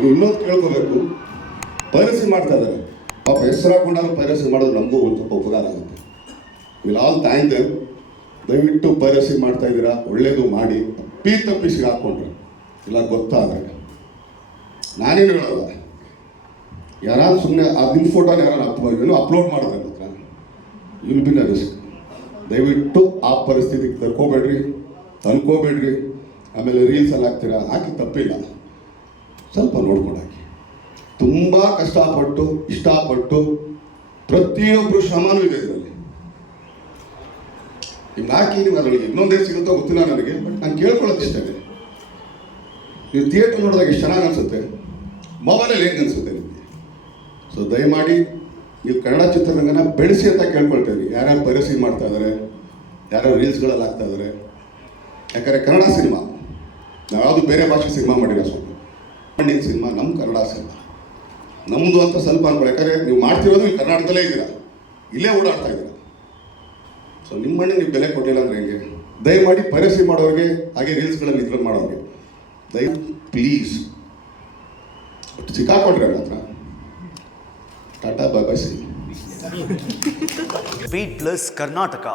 ಅದು ಇನ್ನೊಂದು ಕೇಳ್ಕೋಬೇಕು, ಪೈರಸಿ ಮಾಡ್ತಾ ಇದ್ದಾರೆ ಪಾಪ, ಹೆಸರು ಹಾಕೊಂಡಾದ್ರು ಪೈರಸಿ ಮಾಡೋದು ನಮಗೂ ಒಂದು ಉಪಕಾರ ಆಗುತ್ತೆ. Will all thank them. ದಯವಿಟ್ಟು ಪೈರಸಿ ಮಾಡ್ತಾ ಇದ್ದೀರಾ, ಒಳ್ಳೇದು ಮಾಡಿ. ತಪ್ಪಿಸಿ ಹಾಕ್ಕೊಂಡ್ರೆ ಇಲ್ಲ ಗೊತ್ತಾದರೆ ನಾನೇನು ಹೇಳೋಲ್ಲ, ಯಾರು ಸುಮ್ಮನೆ ನಿಮ್ಮ ಫೋಟೋನ ಯಾರು ಅಪ್ಲೋಡ್ ಮಾಡಿದ್ರೆ ಮಾತ್ರ ವಿಲ್ ಬಿ ನ ರಿಸ್ಕ್. ದಯವಿಟ್ಟು ಆ ಪರಿಸ್ಥಿತಿಗೆ ತರ್ಕೋಬೇಡ್ರಿ, ತಂದ್ಕೋಬೇಡ್ರಿ. ಆಮೇಲೆ ರೀಲ್ಸಲ್ಲಿ ಹಾಕ್ತೀರಾ, ಹಾಕಿ ತಪ್ಪಿಲ್ಲ, ಸ್ವಲ್ಪ ನೋಡ್ಕೊಂಡು ಹಾಕಿ. ತುಂಬ ಕಷ್ಟಪಟ್ಟು ಇಷ್ಟಪಟ್ಟು ಪ್ರತಿಯೊಬ್ಬರು ಶ್ರಮನೂ ಇದೆ ಇದರಲ್ಲಿ. ಹಿಂಗೆ ಹಾಕಿ ನೀವು ಅದರೊಳಗೆ ಇನ್ನೊಂದೇ ಸಿಗುತ್ತೋ ಗೊತ್ತಿಲ್ಲ ನನಗೆ, ಬಟ್ ನಾನು ಕೇಳ್ಕೊಳ್ಳೋದು ಇಷ್ಟೇ. ನೀವು ಥಿಯೇಟ್ರ್ ನೋಡಿದಾಗ ಎಷ್ಟು ಚೆನ್ನಾಗಿ ಅನಿಸುತ್ತೆ, ಮೊಬೈಲಲ್ಲಿ ಹೆಂಗೆ ಅನಿಸುತ್ತೆ ನಿಮಗೆ. ಸೊ ದಯಮಾಡಿ ನೀವು ಕನ್ನಡ ಚಿತ್ರರಂಗನ ಬೆಳೆಸಿ ಅಂತ ಕೇಳ್ಕೊಳ್ತೇವೆ. ಯಾರ್ಯಾರು ಪೈರಸಿ ಮಾಡ್ತಾ ಇದ್ದಾರೆ, ಯಾರ್ಯಾರು ರೀಲ್ಸ್ಗಳಲ್ಲಿ ಹಾಕ್ತಾ ಇದ್ದಾರೆ. ಯಾಕಂದರೆ ಕನ್ನಡ ಸಿನಿಮಾ, ನಾವು ಯಾವುದು ಬೇರೆ ಭಾಷೆ ಸಿನಿಮಾ ಮಾಡಿರೋ ಸ್ವಲ್ಪ ಮಣ್ಣಿನ ಸಿನಿಮಾ, ನಮ್ಮ ಕನ್ನಡ ಸಿನಿಮಾ ನಮ್ಮದು ಅಂತ ಸ್ವಲ್ಪ ಅನ್ಕೊಳ್ಳಿ. ಯಾಕಂದರೆ ನೀವು ಮಾಡ್ತಿರೋದು ಇಲ್ಲಿ ಕರ್ನಾಟಕದಲ್ಲೇ ಇದ್ದೀರಾ, ಇಲ್ಲೇ ಓಡಾಡ್ತಾ ಇದ್ದೀರಾ. ಸೊ ನಿಮ್ಮ ಮಣ್ಣಿಗೆ ನೀವು ಬೆಲೆ ಕೊಟ್ಟಿಲ್ಲ ಅಂದರೆ ಹೆಂಗೆ? ದಯಮಾಡಿ ಪೈರಸಿ ಮಾಡೋರಿಗೆ, ಹಾಗೆ ರೀಲ್ಸ್ಗಳಲ್ಲಿ ಇದ್ರಲ್ಲಿ ಮಾಡೋರಿಗೆ ಪ್ಲೀಸ್ ಸಿಕ್ಕಾಕೊಂಡ್ರೆ ಮಾತ್ರ tata bye bye. See speed plus Karnataka.